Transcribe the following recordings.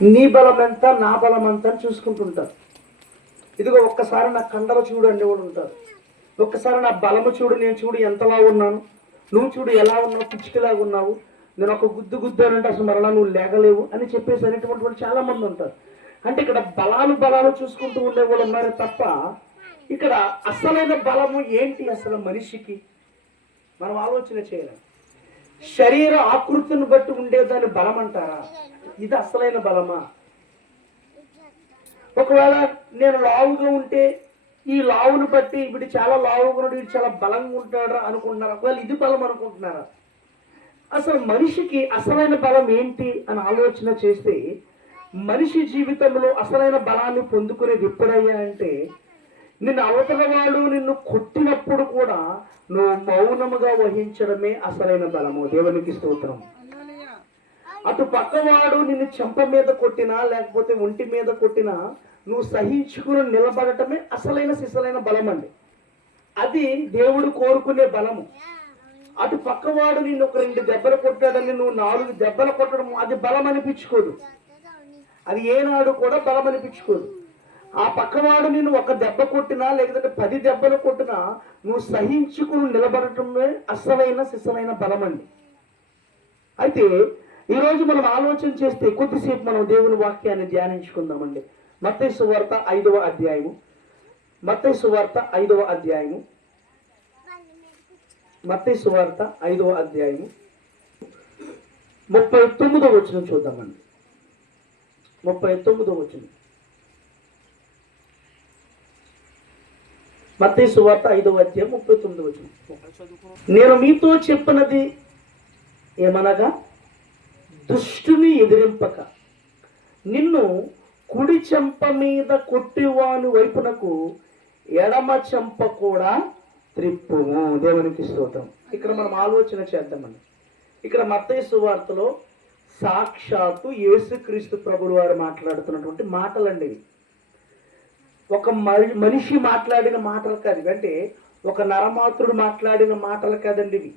నీ బలం ఎంత, నా బలం ఎంత అని చూసుకుంటుంటారు. ఇదిగో ఒక్కసారి నా కండలు చూడు అనేవాడు ఉంటారు. ఒక్కసారి నా బలము చూడు, నేను చూడు ఎంతలా ఉన్నాను, నువ్వు చూడు ఎలా ఉన్నావు, పిచ్చికిలాగా ఉన్నావు, నేను ఒక గుద్దు గుద్దానంటే అసలు మరలా నువ్వు లేగలేవు అని చెప్పేసి అనేటువంటి వాళ్ళు చాలా మంది ఉంటారు. అంటే ఇక్కడ బలాలు చూసుకుంటూ ఉండేవాళ్ళు ఉన్నారే తప్ప ఇక్కడ అసలైన బలము ఏంటి అసలు మనిషికి మనం ఆలోచన చేయాలి. శరీర ఆకృతిని బట్టి ఉండేదాన్ని బలం అంటారా? ఇది అసలైన బలమా? ఒకవేళ నేను లావుగా ఉంటే ఈ లావును బట్టి ఇప్పుడు చాలా లావుగా ఉన్నాడు, వీడు చాలా బలంగా ఉంటాడా అనుకుంటున్నారా? ఒకవేళ ఇది బలం అనుకుంటున్నారా? అసలు మనిషికి అసలైన బలం ఏంటి అని ఆలోచన చేస్తే మనిషి జీవితంలో అసలైన బలాన్ని పొందుకునేది ఎప్పుడయ్యా అంటే, నిన్ను అవతల వాడు నిన్ను కొట్టినప్పుడు కూడా నువ్వు మౌనముగా వహించడమే అసలైన బలము. దేవునికి స్తోత్రం. అటు పక్కవాడు నిన్ను చెంప మీద కొట్టినా లేకపోతే ఒంటి మీద కొట్టినా నువ్వు సహించుకుని నిలబడటమే అసలైన సిసలైన బలం అండి. అది దేవుడు కోరుకునే బలము. అటు పక్కవాడు నిన్ను ఒక 2 దెబ్బలు కొట్టాడని నువ్వు 4 దెబ్బలు కొట్టడం అది బలం అనిపించుకోదు. అది ఏనాడు కూడా బలం అనిపించుకోదు. ఆ పక్కవాడు నిన్ను 1 దెబ్బ కొట్టినా లేకపోతే 10 దెబ్బలు కొట్టినా నువ్వు సహించుకుని నిలబడటమే అసలైన సిసలైన బలం అండి. అయితే ఈరోజు మనం ఆలోచన చేస్తే కొద్దిసేపు మనం దేవుని వాక్యాన్ని ధ్యానించుకుందామండి. మత్తయి సువార్త 5వ అధ్యాయము, మత్తయి సువార్త 5వ అధ్యాయము, మత్తయి సువార్త 5వ అధ్యాయము 39వ వచనం చూద్దామండి. 39వ వచనం, మత్తయి సువార్త 5వ అధ్యాయం 39వ వచనం. నేను మీతో చెప్పినది ఏమనగా, దుష్టుని ఎదిరింపక నిన్ను కుడి చెంప మీద కొట్టివాని వైపునకు ఎడమ చెంప కూడా త్రిప్పుము. దేవునికి స్తోత్రం. ఇక్కడ మనం ఆలోచన చేద్దామండి. ఇక్కడ మత్తయి సువార్తలో సాక్షాత్తు యేసుక్రీస్తు ప్రభువు వారు మాట్లాడుతున్నటువంటి మాటలండి. ఒక మనిషి మాట్లాడిన మాటలు కాదు, అంటే ఒక నరమాతృడు మాట్లాడిన మాటలు కాదండి ఇవి.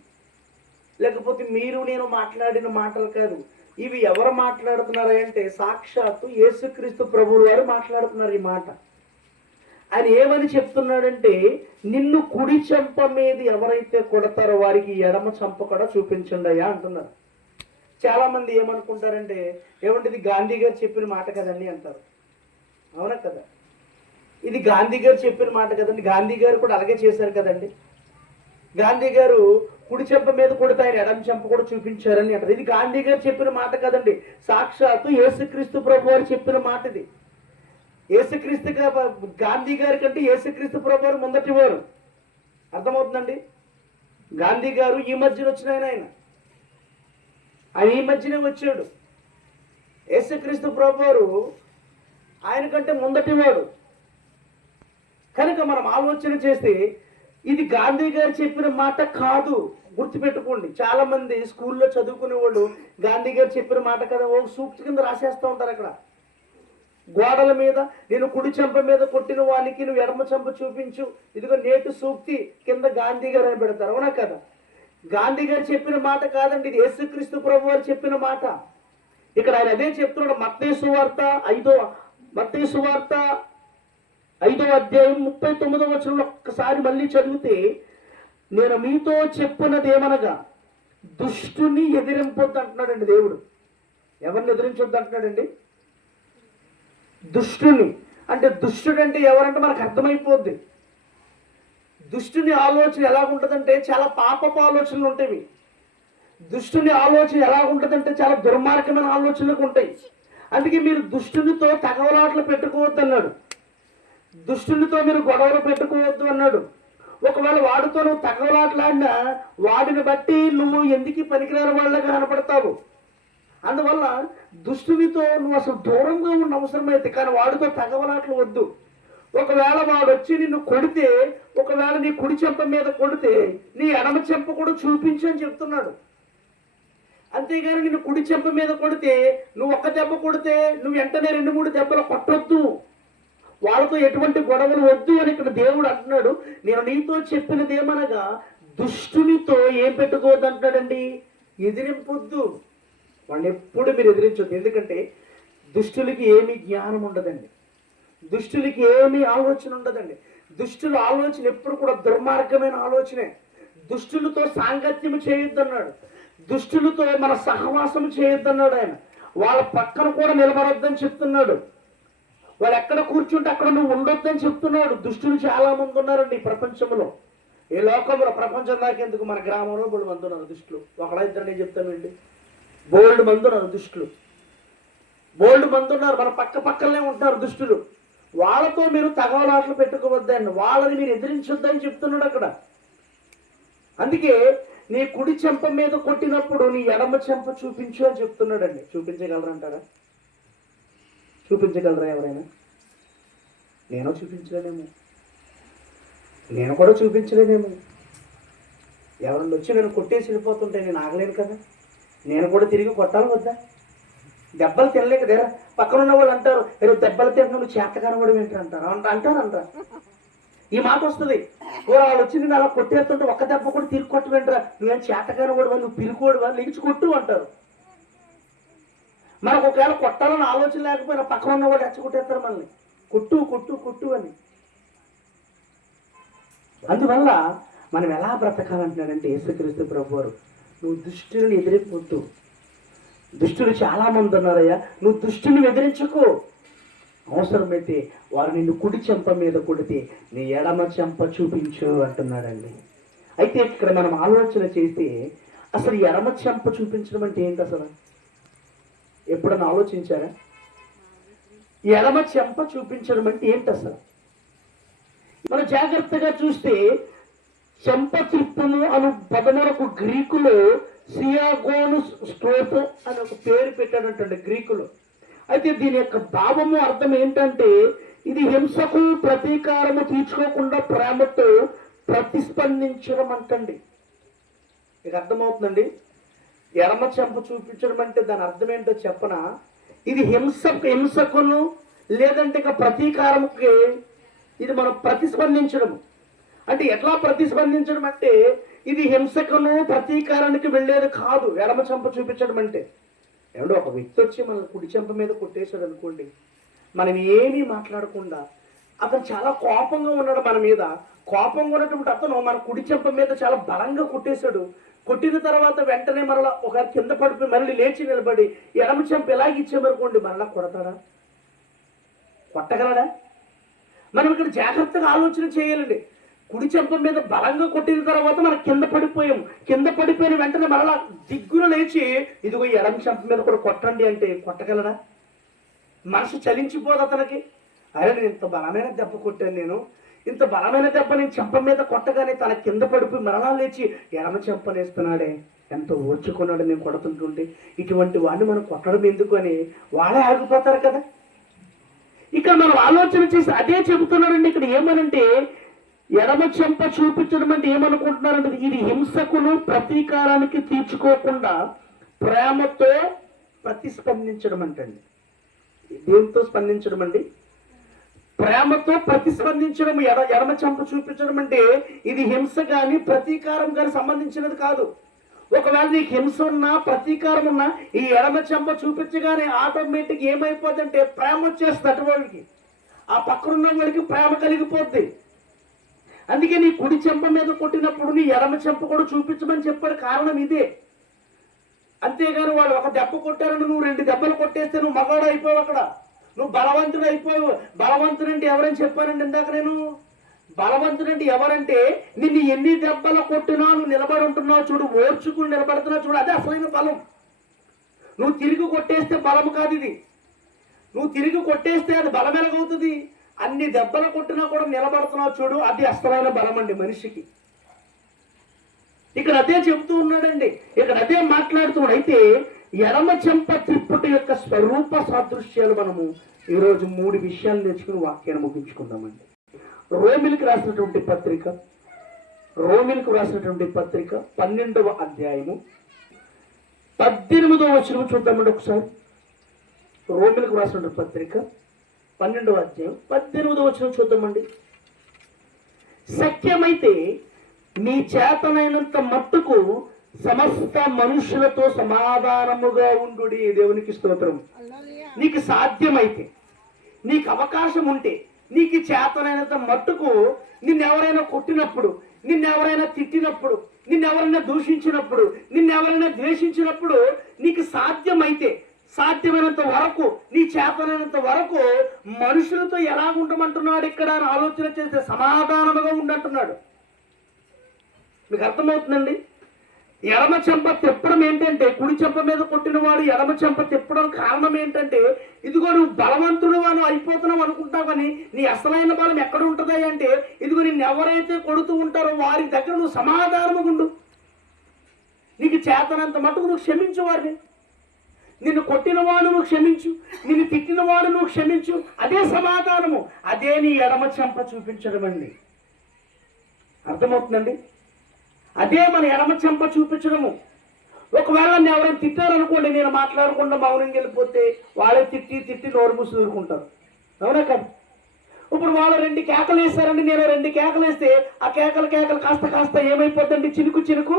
లేకపోతే మీరు నేను మాట్లాడిన మాటలు కాదు. ఇవి ఎవరు మాట్లాడుతున్నారు అంటే సాక్షాత్తు యేసుక్రీస్తు ప్రభువు వారు మాట్లాడుతున్నారు ఈ మాట. ఆయన ఏమని చెప్తున్నాడంటే, నిన్ను కుడి చెంప మీద ఎవరైతే కొడతారో వారికి ఎడమ చెంప కూడా చూపించండి అయ్యా అంటున్నారు. చాలా మంది ఏమనుకుంటారంటే, ఏమంటే ఇది గాంధీ గారు చెప్పిన మాట కదండి అంటారు. అవునా కదా? ఇది గాంధీ గారు చెప్పిన మాట కదండి, గాంధీ గారు కూడా అలాగే చేశారు కదండి. గాంధీ గారు కుడి చెంప మీద కొడితే ఆయన ఎడమ చెంప కూడా చూపించారని అంటారు. ఇది గాంధీ గారు చెప్పిన మాట కదండి, సాక్షాత్తు యేసుక్రీస్తు ప్రభు వారు చెప్పిన మాట ఇది. యేసుక్రీస్తు గాంధీ గారి కంటే యేసుక్రీస్తు ప్రభు వారు ముందటి వారు. అర్థమవుతుందండి? గాంధీ గారు ఈ మధ్యన వచ్చిన ఆయన ఈ మధ్యనే వచ్చాడు. యేసుక్రీస్తు ప్రభు వారు ఆయన కంటే ముందటి వాడు. కనుక మనం ఆలోచన చేస్తే ఇది గాంధీ గారు చెప్పిన మాట కాదు. గుర్తుపెట్టుకోండి. చాలా మంది స్కూల్లో చదువుకునే వాళ్ళు గాంధీ గారు చెప్పిన మాట కదా ఓ సూక్తి కింద రాసేస్తూ ఉంటారు. అక్కడ గోడల మీద, నేను కుడి చెంప మీద కొట్టిన వానికి నువ్వు ఎడమ చెంప చూపించు, ఇదిగో నేటి సూక్తి కింద గాంధీ గారు అని పెడతారు. అవునా కదా? గాంధీ గారు చెప్పిన మాట కాదండి, ఇది యేసుక్రీస్తు ప్రభు వారు చెప్పిన మాట. ఇక్కడ ఆయన అదే చెప్తున్నాడు. మత్తయి సువార్త 5వ అధ్యాయం 39వ వచనంలో ఒక్కసారి మళ్ళీ చదివితే, నేను మీతో చెప్పున్నది ఏమనగా దుష్టుని ఎదిరింపొద్దు అంటున్నాడండి దేవుడు. ఎవరిని ఎదిరించొద్దు అంటున్నాడండి? దుష్టుని. అంటే దుష్టుడు అంటే ఎవరంటే మనకు అర్థమైపోద్ది. దుష్టుని ఆలోచన ఎలాగుంటుందంటే చాలా పాపపు ఆలోచనలు ఉంటాయి. దుష్టుని ఆలోచన ఎలాగుంటుందంటే చాలా దుర్మార్గమైన ఆలోచనలు ఉంటాయి. అందుకే మీరు దుష్టునితో తగవలాటలు పెట్టుకోవద్దు అన్నాడు. దుష్టునితో మీరు గొడవలు పెట్టుకోవద్దు అన్నాడు. ఒకవేళ వాడితో నువ్వు తగవలాటలాడినా వాడిని బట్టి నువ్వు ఎందుకు పనికిరాని వాళ్ళగా కనపడతావు. అందువల్ల దుష్టునితో నువ్వు అసలు దూరంగా ఉన్న అవసరమైతే, కానీ వాడితో తగవలాటలు వద్దు. ఒకవేళ వాడు వచ్చి నిన్ను కొడితే, ఒకవేళ నీ కుడి చెంప మీద కొడితే నీ ఎడమ చెంప కూడా చూపించు అని చెప్తున్నాడు. అంతేగాని నిన్ను కుడి చెంప మీద కొడితే నువ్వు 1 దెబ్బ కొడితే నువ్వు వెంటనే 2-3 దెబ్బలు కొట్టొద్దు. వాళ్ళతో ఎటువంటి గొడవలు వద్దు అని ఇక్కడ దేవుడు అంటున్నాడు. నేను నీతో చెప్పినది ఏమనగా దుష్టునితో ఏం పెట్టుకోవద్దు అంటున్నాడండి, ఎదిరింపొద్దు. వాడిని ఎప్పుడు మీరు ఎదిరించొద్దు. ఎందుకంటే దుష్టులకి ఏమీ జ్ఞానం ఉండదండి, దుష్టులకి ఏమీ ఆలోచన ఉండదండి. దుష్టుల ఆలోచన ఎప్పుడు కూడా దుర్మార్గమైన ఆలోచనే. దుష్టులతో సాంగత్యం చేయొద్దన్నాడు, దుష్టులతో మన సహవాసం చేయొద్దన్నాడు ఆయన. వాళ్ళ పక్కన కూడా నిలబడొద్దని చెప్తున్నాడు, వాళ్ళు ఎక్కడ కూర్చుంటే అక్కడ నువ్వు ఉండొద్దని చెప్తున్నాడు. దుష్టులు చాలా మంది ఉన్నారండి ఈ ప్రపంచంలో, ఈ లోకంలో. ప్రపంచం దాకేందుకు, మన గ్రామంలో బోల్డ్ మంది ఉన్నారు దుష్టులు. ఒకడా ఇద్దరు నేను చెప్తానండి, బోల్డ్ మంది ఉన్నారు దుష్టులు, బోల్డ్ మంది ఉన్నారు. మన పక్కనే ఉంటున్నారు దుష్టులు. వాళ్ళతో మీరు తగవలాటలు పెట్టుకోవద్దండి, వాళ్ళని మీరు ఎదిరించొద్దని చెప్తున్నాడు అక్కడ. అందుకే నీ కుడి చెంప మీద కొట్టినప్పుడు నీ ఎడమ చెంప చూపించు అని చెప్తున్నాడండి. చూపించగలరంటారా? చూపించగలరా ఎవరైనా? నేను చూపించలేనేమో, నేను కూడా చూపించలేనేమో. ఎవరన్నా వచ్చి నేను కొట్టేసి వెళ్ళిపోతుంటే నేను ఆగలేను కదా, నేను కూడా తిరిగి కొట్టాలి వద్దా? దెబ్బలు తినలేక దేరా పక్కన ఉన్న వాళ్ళు అంటారు, మీరు దెబ్బలు తింటున్నావు చేత కనబడి అంటారు అంటారు. ఈ మాట వస్తుంది. వాళ్ళు వచ్చి నేను అలా కొట్టేస్తుంటే ఒక్క దెబ్బ కూడా తిరిగి కొట్టవేంట్రా, నువ్వేం చేత కనబడివా, నువ్వు పిరుకోడువా, లించి కొట్టు అంటారు. మనకు ఒకవేళ కొట్టాలని ఆలోచన లేకపోయినా పక్కన ఉన్న వాళ్ళు రెచ్చగొట్టేస్తారు మనల్ని, కొట్టు కొట్టు కొట్టు అని. అందువల్ల మనం ఎలా బ్రతకాలంటున్నాడంటే యేసుక్రీస్తు ప్రభువారు, నువ్వు దుష్టులను ఎదిరిపోతూ. దుష్టులు చాలా మంది ఉన్నారయ్యా, నువ్వు దుష్టుని ఎదిరించుకో. అవసరమైతే వారు నిన్ను కుడి చెంప మీద కొడితే నీ ఎడమ చెంప చూపించు అంటున్నాడండి. అయితే ఇక్కడ మనం ఆలోచన చేస్తే అసలు ఎడమ చెంప చూపించడం అంటే ఏంటి అసలు? ఎప్పుడన్నా ఆలోచించారా? ఎడమ చెంప చూపించడం అంటే ఏంటి అసలు? మనం జాగ్రత్తగా చూస్తే చెంప త్రిప్పును అను పదములకు గ్రీకులో సియాగోనుస్ స్ట్రోత్ అని ఒక పేరు పెట్టాడంటండి గ్రీకులో. అయితే దీని యొక్క భావము అర్థం ఏంటంటే ఇది హింసకు ప్రతీకారము తీర్చుకోకుండా ప్రేమతో ప్రతిస్పందించడం అంటండి. మీకు అర్థమవుతుందండి? ఎడమ చెంప చూపించడం అంటే దాని అర్థం ఏంటో చెప్పనా? ఇది హింసకును లేదంటే ఇక ప్రతీకారముకి ఇది మనం ప్రతిస్పందించడం. అంటే ఎట్లా ప్రతిస్పందించడం అంటే ఇది హింసకును ప్రతీకారానికి వెళ్ళేది కాదు ఎడమ చెంప చూపించడం అంటే. ఏమంటే ఒక వ్యక్తి వచ్చి మన కుడి చెంప మీద కొట్టేశాడు అనుకోండి, మనం ఏమీ మాట్లాడకుండా, అతను చాలా కోపంగా ఉన్నాడు మన మీద, కోపంగా ఉన్నటువంటి అతను మన కుడి చెంప మీద చాలా బలంగా కొట్టేశాడు. కొట్టిన తర్వాత వెంటనే మరలా ఒక కింద పడిపోయి మళ్ళీ లేచి నిలబడి ఎడమ చెంప ఎలాగ ఇచ్చామనుకోండి, మరలా కొడతాడా? కొట్టగలడా? మనం ఇక్కడ జాగ్రత్తగా ఆలోచన చేయాలండి. కుడి చెంప మీద బలంగా కొట్టిన తర్వాత మనం కింద పడిపోయాం, కింద పడిపోయిన వెంటనే మరలా దిగ్గున లేచి ఇదిగో ఎడమ చెంప మీద కూడా కొట్టండి అంటే కొట్టగలడా? మనసు చలించిపోదు అతనికి. అరే నేను ఇంత బలమైన దెబ్బ కొట్టాను, నేను ఇంత బలమైన దెబ్బ నేను చెంప మీద కొట్టగానే తన కింద పడిపోయి మరలా లేచి ఎడమ చెంపనేస్తున్నాడే, ఎంతో ఓర్చుకున్నాడు నేను కొడుతుంటుంటే, ఇటువంటి వాడిని మనం కొట్టడం ఎందుకు అని వాళ్ళే ఆగిపోతారు కదా. ఇక్కడ మనం ఆలోచన చేసి అదే చెబుతున్నాడండి. ఇక్కడ ఏమనంటే ఎడమ చెంప చూపించడం అంటే ఏమనుకుంటున్నారంటే ఇది హింసకును ప్రతీకారానికి తీర్చుకోకుండా ప్రేమతో ప్రతిస్పందించడం అంటండి. దేంతో స్పందించడం అండి? ప్రేమతో ప్రతిస్పందించడం. ఎడమ చెంప చూపించడం అంటే ఇది హింస కానీ ప్రతీకారం కానీ సంబంధించినది కాదు. ఒకవేళ నీకు హింస ఉన్నా ప్రతీకారం ఉన్నా ఈ ఎడమ చెంప చూపించగానే ఆటోమేటిక్ ఏమైపోద్దంటే ప్రేమ వచ్చేస్తుంది అటువాడికి, ఆ పక్కనున్న వాడికి ప్రేమ కలిగిపోద్ది. అందుకే నీ కుడి చెంప మీద కొట్టినప్పుడు నీ ఎడమ చెంప కూడా చూపించమని చెప్పాడు. కారణం ఇదే. అంతేగాని వాళ్ళు ఒక దెబ్బ కొట్టారని నువ్వు 2 దెబ్బలు కొట్టేస్తే నువ్వు మగవాడు అయిపోవు, అక్కడ నువ్వు బలవంతుడు అయిపోవు. బలవంతుడంటే ఎవరని చెప్పానండి ఇందాక నేను? బలవంతుడంటే ఎవరంటే నిన్ను ఎన్ని దెబ్బలు కొట్టినా నువ్వు నిలబడి ఉంటున్నావు చూడు, ఓర్చుకుని నిలబడుతున్నావు చూడు, అదే అసలైన బలం. నువ్వు తిరిగి కొట్టేస్తే బలం కాదు ఇది. నువ్వు తిరిగి కొట్టేస్తే అది బలం ఎలాగవుతుంది? అన్ని దెబ్బలు కొట్టినా కూడా నిలబడుతున్నావు చూడు, అది అసలైన బలం అండి మనిషికి. ఇక్కడ అదే చెబుతూ ఉన్నాడండి, ఇక్కడ అదే మాట్లాడుతున్నాడు. అయితే ఎడమ చెంప త్రిప్పుట యొక్క స్వరూప సాదృశ్యాలు మనము ఈరోజు 3 విషయాలు నేర్చుకుని వాక్యాన్ని ముగించుకుందామండి. రోమిలకు రాసినటువంటి పత్రిక 12వ అధ్యాయము 18వ వచనం చూద్దామండి ఒకసారి. రోమిలకు రాసినటువంటి పత్రిక 12వ అధ్యాయం 18వ వచనం చూద్దామండి. సత్యమైతే మీ చేతనైనంత మట్టుకు సమస్త మనుషులతో సమాధానముగా ఉండుడి. దేవునికి స్తోత్రం. నీకు సాధ్యమైతే, నీకు అవకాశం ఉంటే, నీకు చేతనైనంత మట్టుకు నిన్నెవరైనా కొట్టినప్పుడు, నిన్నెవరైనా తిట్టినప్పుడు, నిన్నెవరైనా దూషించినప్పుడు, నిన్నెవరైనా ద్వేషించినప్పుడు నీకు సాధ్యమైతే, సాధ్యమైనంత వరకు, నీ చేతనైనంత వరకు మనుషులతో ఎలా ఉండమంటున్నాడు ఇక్కడ అని ఆలోచన చేస్తే సమాధానముగా ఉండంటున్నాడు. మీకు అర్థమవుతుందండి? ఎడమ చెంప తిప్పడం ఏంటంటే, కుడి చెంప మీద కొట్టిన వాడు ఎడమ చెంప తిప్పడం కారణం ఏంటంటే, ఇదిగో నువ్వు బలవంతుడు అని అయిపోతున్నావు అనుకుంటావు, కానీ నీ అసలైన బలం ఎక్కడ ఉంటుంది అంటే, ఇదిగో నిన్ను ఎవరైతే కొడుతూ ఉంటారో వారి దగ్గర నువ్వు సమాధానముగా ఉండు. నీకు చేతనంత మటుకు నువ్వు క్షమించు వారిని. నిన్ను కొట్టిన వాడు నువ్వు క్షమించు, నిన్ను తిట్టిన వాడు నువ్వు క్షమించు. అదే సమాధానము, అదే నీ ఎడమ చెంప చూపించడం అండి. అర్థమవుతుందండి? అదే మన ఎడమ చెంప చూపించడము. ఒకవేళ నేను ఎవరైనా తిట్టారనుకోండి, నేను మాట్లాడకుండా మౌనంగా వెళ్ళిపోతే వాళ్ళే తిట్టి తిట్టి నోరు మూసి ఊరుకుంటారు. అవునా కదా? ఇప్పుడు వాళ్ళు 2 కేకలు వేస్తారండి, నేను 2 కేకలు వేస్తే ఆ కేకలు కాస్త కాస్త ఏమైపోద్దండి, చినుకు చినుకు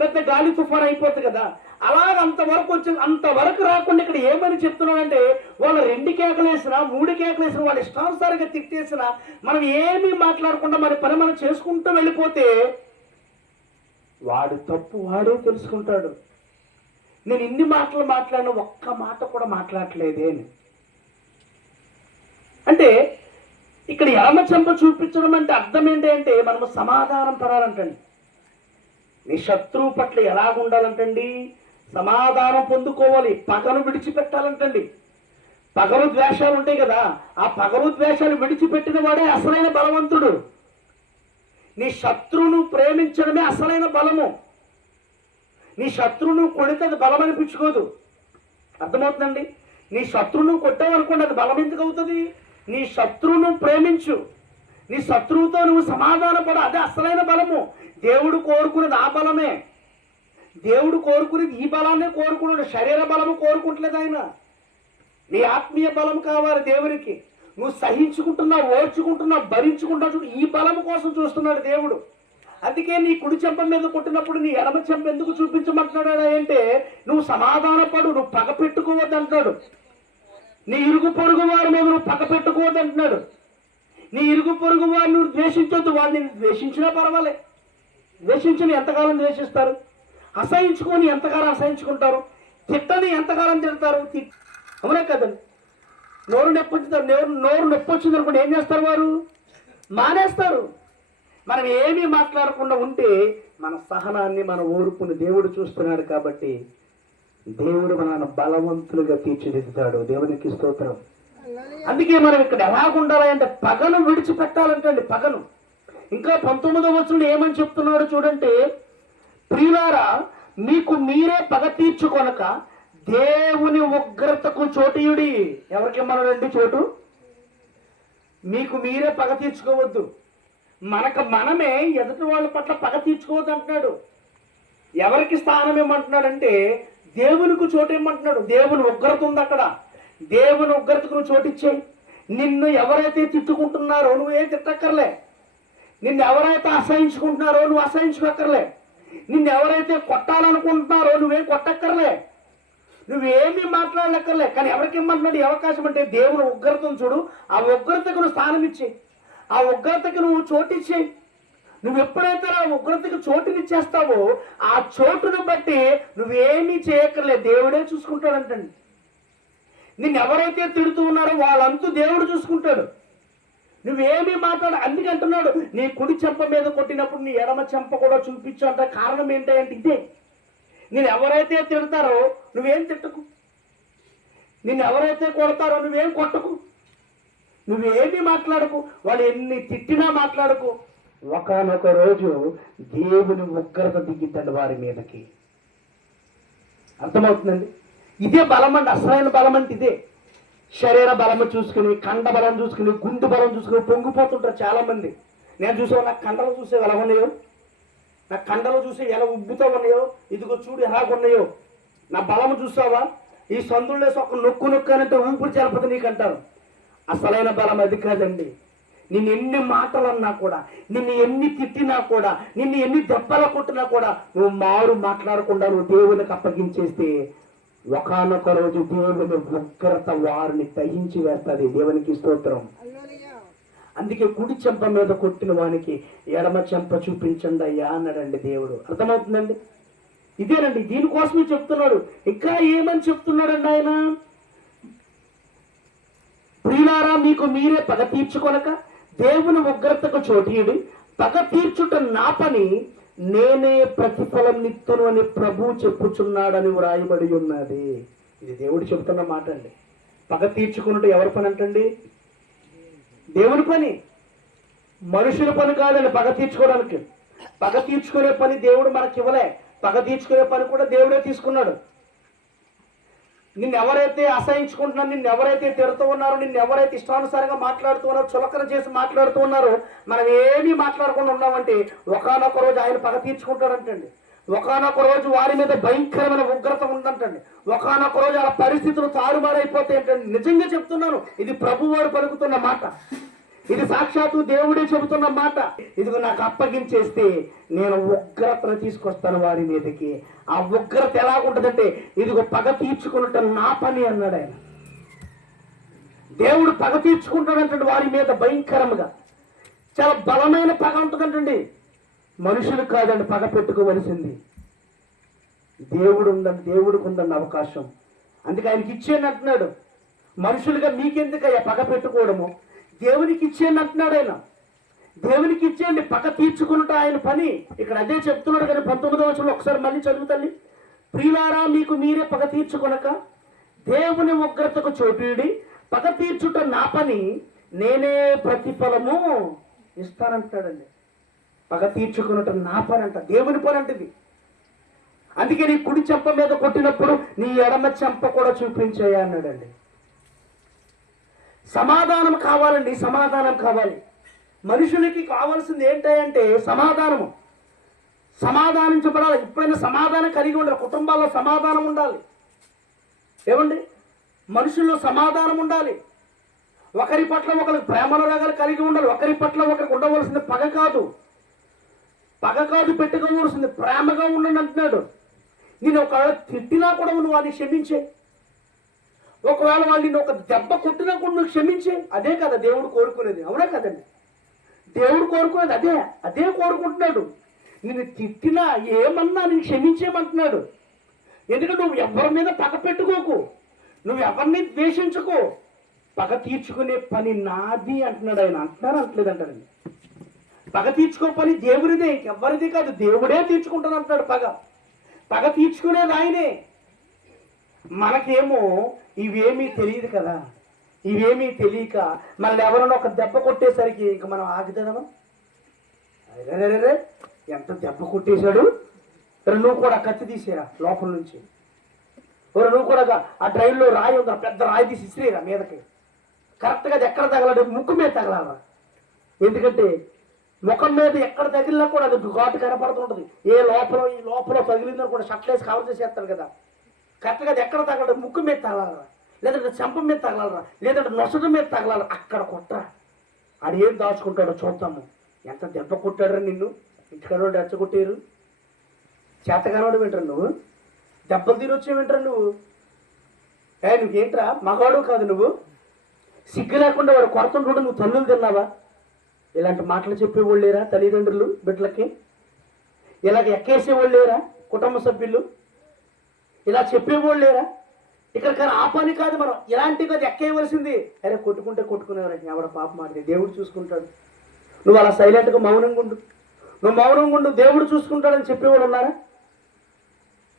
పెద్ద గాలి తుఫాన్ అయిపోతుంది కదా. అలాగ అంతవరకు రాకుండా ఇక్కడ ఏమని చెప్తున్నానంటే, వాళ్ళు 2 కేకలు వేసినా 3 కేకలు వేసినా వాళ్ళు ఇష్టానుసారంగా తిట్టేసినా మనం ఏమీ మాట్లాడకుండా మన పని మనం చేసుకుంటూ వెళ్ళిపోతే వాడు తప్పు వాడే తెలుసుకుంటాడు. నేను ఇన్ని మాటలు మాట్లాడిన ఒక్క మాట కూడా మాట్లాడలేదే అని. అంటే ఇక్కడ ఎడమ చెంప చూపించడం అంటే అర్థం ఏంటి అంటే, మనము సమాధానం పడాలంటండి. నీ శత్రువు పట్ల ఎలాగుండాలంటండి, సమాధానం పొందుకోవాలి, పగను విడిచిపెట్టాలంటండి. పగలు ద్వేషాలు ఉంటాయి కదా, ఆ పగలు ద్వేషాలు విడిచిపెట్టిన వాడే అసలైన బలవంతుడు. నీ శత్రువును ప్రేమించడమే అసలైన బలము. నీ శత్రువును కొడితే అది బలం అనిపించుకోదు. అర్థమవుతుందండి? నీ శత్రువును కొట్టావనుకోండి, అది బలం ఎందుకు అవుతుంది? నీ శత్రువును ప్రేమించు, నీ శత్రువుతో నువ్వు సమాధాన పడ, అదే అసలైన బలము. దేవుడు కోరుకునేది ఆ బలమే. దేవుడు కోరుకునేది ఈ బలాన్నే కోరుకున్నాడు. శరీర బలము కోరుకుంటలేదు ఆయన. నీ ఆత్మీయ బలం కావాలి దేవునికి. నువ్వు సహించుకుంటున్నావు, ఓర్చుకుంటున్నావు, భరించుకుంటావు చూడు, ఈ బలం కోసం చూస్తున్నాడు దేవుడు. అందుకే నీ కుడి చెంప మీద కొట్టినప్పుడు నీ ఎడమ చెంప ఎందుకు చూపించమంటున్నాడు అంటే, నువ్వు సమాధానపడు, నువ్వు పగ పెట్టుకోవద్దు అంటున్నాడు. నీ ఇరుగు పొరుగు వారి మీద నువ్వు పగ పెట్టుకోవద్దు అంటున్నాడు. నీ ఇరుగు పొరుగు వారిని నువ్వు ద్వేషించొద్దు. వాళ్ళని ద్వేషించినా పర్వాలే. ద్వేషించిన ఎంతకాలం ద్వేషిస్తారు? అసహించుకొని ఎంతకాలం అసహించుకుంటారు? తిట్టని ఎంతకాలం తిడతారు? అవునా కదండి? నోరు నొప్పి వచ్చింది అనుకోండి, ఏం చేస్తారు వారు? మానేస్తారు. మనం ఏమీ మాట్లాడకుండా ఉంటే మన సహనాన్ని, మన ఓర్పుని దేవుడు చూస్తున్నాడు. కాబట్టి దేవుడు మనల్ని బలవంతులుగా తీర్చిదిద్దుతాడు. దేవునికి స్తోత్రం. అందుకే మనం ఇక్కడ ఎలాగుండాలి అంటే, పగను విడిచిపెట్టాలంటే పగను. ఇంకా 19వ వచనంలో ఏమని చెప్తున్నాడు చూడంటే, ప్రియులారా మీకు మీరే పగ తీర్చుకొనక దేవుని ఉగ్రతకు చోటీయుడి. ఎవరికి మనడండి చోటు? మీకు మీరే పగ తీర్చుకోవద్దు. మనమే ఎదుటి వాళ్ళ పట్ల పగ తీర్చుకోవద్దు అంటున్నాడు. ఎవరికి స్థానం ఏమంటున్నాడంటే, దేవునికి చోటు ఏమంటున్నాడు. దేవుని ఉగ్రత ఉంది అక్కడ. దేవుని ఉగ్రతకు నువ్వు చోటిచ్చేయి. నిన్ను ఎవరైతే తిట్టుకుంటున్నారో నువ్వేం తిట్టక్కర్లే. నిన్ను ఎవరైతే అసహించుకుంటున్నారో నువ్వు అసహించుకోక్కర్లే. నిన్ను ఎవరైతే కొట్టాలనుకుంటున్నారో నువ్వేం కొట్టక్కర్లే. నువ్వేమీ మాట్లాడక్కర్లే. కానీ ఎవరికి ఇమ్మంటున్నాడు ఈ అవకాశం అంటే, దేవుని ఉగ్రతను చూడు, ఆ ఉగ్రతకు నువ్వు స్థానం ఇచ్చేయి, ఆ ఉగ్రతకు నువ్వు చోటిచ్చేయి. నువ్వు ఎప్పుడైతే ఆ ఉగ్రతకు చోటునిచ్చేస్తావో ఆ చోటును బట్టి నువ్వేమీ చేయక్కర్లే, దేవుడే చూసుకుంటాడంటండి. నిన్ను ఎవరైతే తిడుతూ ఉన్నారో వాళ్ళంతూ దేవుడు చూసుకుంటాడు. నువ్వేమీ మాట్లాడ. అందుకే అంటున్నాడు, నీ కుడి చెంప మీద కొట్టినప్పుడు నీ ఎడమ చెంప కూడా చూపించు అంట. కారణం ఏంటంటే ఇదే. నేను ఎవరైతే తిడతారో నువ్వేం తిట్టకు, నిన్ను ఎవరైతే కొడతారో నువ్వేం కొట్టకు, నువ్వేమీ మాట్లాడకు, వాళ్ళు ఎన్ని తిట్టినా మాట్లాడకు. ఒకనొక రోజు దేవుని ఉగ్రత దిగిద్దండి వారి మీదకి. అర్థమవుతుందండి? ఇదే బలం అండి. అసలైన బలం అంటే ఇదే. శరీర బలము చూసుకుని, కండ బలం చూసుకుని, గుండు బలం చూసుకుని పొంగిపోతుంటారు చాలా మంది. నేను చూసే నాకు కండలు చూసే ఎలా ఉన్నాయో, నా కండలు చూసి ఎలా ఉబ్బుతో ఉన్నాయో, ఇదిగో చూడు ఎలాగున్నాయో, నా బలము చూసావా, ఈ సందులేసి ఒక నొక్కు అనంటే ఊపిరి చలపదు నీకు అంటారు. అసలైన బలం అది కాదండి. నిన్ను ఎన్ని మాటలు అన్నా కూడా, నిన్ను ఎన్ని తిట్టినా కూడా, నిన్ను ఎన్ని దెబ్బలు కొట్టినా కూడా నువ్వు మాట్లాడకుండా నువ్వు దేవునికి అప్పగించేస్తే ఒకానొక రోజు దేవుని ఉగ్రత వారిని దహించి వేస్తుంది. దేవునికి స్తోత్రం. అందుకే కుడి చెంప మీద కొట్టిన వానికి ఎడమ చెంప చూపించండి అయ్యా అన్నాడండి దేవుడు. అర్థమవుతుందండి? ఇదేనండి, దీనికోసమే చెప్తున్నాడు. ఇంకా ఏమని చెప్తున్నాడండి ఆయన? ప్రియులారా, మీకు మీరే పగ తీర్చుకొనక దేవుని ఉగ్రతకు చోటీయుడు, పగ తీర్చుట నా పని, నేనే ప్రతిఫలం నిత్తును అని ప్రభు చెప్పుచున్నాడని వ్రాయబడి ఉన్నది. ఇది దేవుడు చెబుతున్న మాట అండి. పగ తీర్చుకున్నట్టు ఎవరి పని అంటండి? దేవుని పని, మనుషుల పని కాదండి. పగ తీర్చుకోవడానికి, పగ తీర్చుకునే పని దేవుడు మనకి ఇవ్వలే. పగ తీర్చుకునే పని కూడా దేవుడే తీసుకున్నాడు. నిన్ను ఎవరైతే అసహించుకుంటున్నారో, నిన్ను ఎవరైతే తిడుతూ ఉన్నారో, నిన్ను ఎవరైతే ఇష్టానుసారంగా మాట్లాడుతూ ఉన్నారో, చులకన చేసి మాట్లాడుతూ ఉన్నారో, మనం ఏమీ మాట్లాడకుండా ఉన్నామంటే ఒకానొక రోజు ఆయన పగ తీర్చుకుంటాడంటండి. ఒకానొక రోజు వారి మీద భయంకరమైన ఉగ్రత ఉందంటండి. ఒకానొక రోజు అలా పరిస్థితులు తారుమారైపోతాయి ఏంటండి. నిజంగా చెప్తున్నాను, ఇది ప్రభువాడు పలుకుతున్న మాట. ఇది సాక్షాత్తు దేవుడే చెబుతున్న మాట. ఇదిగో నాకు అప్పగించేస్తే నేను ఉగ్రతను తీసుకొస్తాను వారి మీదకి. ఆ ఉగ్రత ఎలాగుంటుందంటే, ఇదిగో పగ తీర్చుకున్నట్టు నా పని అన్నాడు ఆయన. దేవుడు పగ తీర్చుకుంటాడంటే వారి మీద భయంకరంగా, చాలా బలమైన పగ ఉంటుందంటండి. మనుషులు కాదండి పగ పెట్టుకోవలసింది, దేవుడికి ఉందండి అవకాశం. అందుకే ఆయనకి ఇచ్చేయండి అంటున్నాడు. మనుషులుగా మీకెందుకయ్యా పగ పెట్టుకోవడము, దేవునికి ఇచ్చేయండి అంటున్నాడు ఆయన. దేవునికి ఇచ్చేయండి, పగ తీర్చుకున్నట్టు ఆయన పని. ఇక్కడ అదే చెప్తున్నాడు. కానీ 19వ వచనంలో ఒకసారి మళ్ళీ చదువుతాండి. ప్రియులారా, మీకు మీరే పగ తీర్చుకొనక దేవుని ఉగ్రతకు చోటీయుడి, పగ తీర్చుట నా పని, నేనే ప్రతిఫలము ఇస్తానంటాడండి. పగ తీర్చుకున్నట్టు నా పని అంట, దేవుని పని అంటది. అందుకే నీ కుడి చెంప మీద కొట్టినప్పుడు నీ ఎడమ చెంప కూడా చూపించాయా అన్నాడండి. సమాధానం కావాలండి, సమాధానం కావాలి. మనుషులకి కావాల్సింది ఏంటంటే సమాధానము. సమాధానించబడాలి. ఎప్పుడైనా సమాధానం కలిగి ఉండాలి. కుటుంబాల్లో సమాధానం ఉండాలి. ఏమండి, మనుషుల్లో సమాధానం ఉండాలి. ఒకరి పట్ల ఒకరికి ప్రేమనురాగాలు కలిగి ఉండాలి. ఒకరి పట్ల ఒకరికి ఉండవలసింది పగ కాదు, పగ కాదు పెట్టుకోవలసింది ప్రేమగా ఉండండి అంటున్నాడు. నేను ఒకవేళ తిట్టినా కూడా నువ్వు వాడిని క్షమించే, ఒకవేళ వాళ్ళు నేను ఒక దెబ్బ కొట్టినా కూడా నువ్వు క్షమించే. అదే కదా దేవుడు కోరుకునేది, అవునా కదండి? దేవుడు కోరుకునేది అదే, అదే కోరుకుంటున్నాడు. నిన్ను తిట్టినా ఏమన్నా నేను క్షమించేయమంటున్నాడు. ఎందుకంటే నువ్వు ఎవరి మీద పగ పెట్టుకోకు, నువ్వు ఎవరిని ద్వేషించుకో, పగ తీర్చుకునే పని నాది అంటున్నాడు ఆయన. అంటున్నారు అంటలేదు అంటాడండి. పగ తీర్చుకో పని దేవుడిదే, ఇంకెవ్వరిది కాదు, దేవుడే తీర్చుకుంటాను అంటున్నాడు. పగ తీర్చుకునేది ఆయనే. మనకేమో ఇవేమీ తెలియదు కదా, ఇవేమీ తెలియక మళ్ళీ ఎవరైనా ఒక దెబ్బ కొట్టేసరికి ఇంక మనం ఆగుతామా? అరే ఎంత దెబ్బ కొట్టేశాడు, నువ్వు కూడా కత్తి తీసేరా లోపల నుంచి, నువ్వు కూడా ఆ డ్రైవ్లో రాయి ఉందా, పెద్ద రాయి తీసి ఇసిరేరా మీదకి. కరెక్ట్గా అది ఎక్కడ తగలడు, ముక్కు మీద తగలాలా. ఎందుకంటే ముఖం మీద ఎక్కడ తగిలినా కూడా అది ఘాటు కనపడుతుంటుంది. ఈ లోపల తగిలిందని కూడా షట్లేసి కవర్ చేసేస్తాడు కదా. కరెక్ట్గా అది ఎక్కడ తగలడు, ముక్కు మీద తగలాలరా, లేదంటే చెంప మీద తగలాలరా, లేదంటే నొసట మీద తగలాలి. అక్కడ కొట్టరా. ఆడు ఏం దాచుకుంటాడో చూద్దాము. ఎంత దెబ్బ కొట్టాడరా నిన్ను, ఇంటికాడ రెచ్చగొట్టారు. చేతగానోడు వింటారు నువ్వు, దెబ్బలు తినొచ్చే వింటారు నువ్వు. నువ్వేంట్రా మగాడు కాదు నువ్వు, సిగ్గు లేకుండా వాడు కొడుతుంటాడు, నువ్వు తల్లులు తిన్నావా? ఇలాంటి మాటలు చెప్పేవాళ్ళు లేరా తల్లిదండ్రులు బిడ్డలకి? ఇలాగ ఎక్కేసేవాళ్ళు లేరా కుటుంబ సభ్యులు? ఇలా చెప్పేవాళ్ళు లేరా? ఇక్కడ కానీ ఆ పని కాదు, మనం ఇలాంటి కాదు ఎక్కేయవలసింది. అరే కొట్టుకుంటే కొట్టుకునేవారండి, ఎవడ పాప మాట దేవుడు చూసుకుంటాడు. నువ్వు అలా సైలెంట్గా మౌనంగా ఉండు, నువ్వు మౌనంగా ఉండు, దేవుడు చూసుకుంటాడని చెప్పేవాడు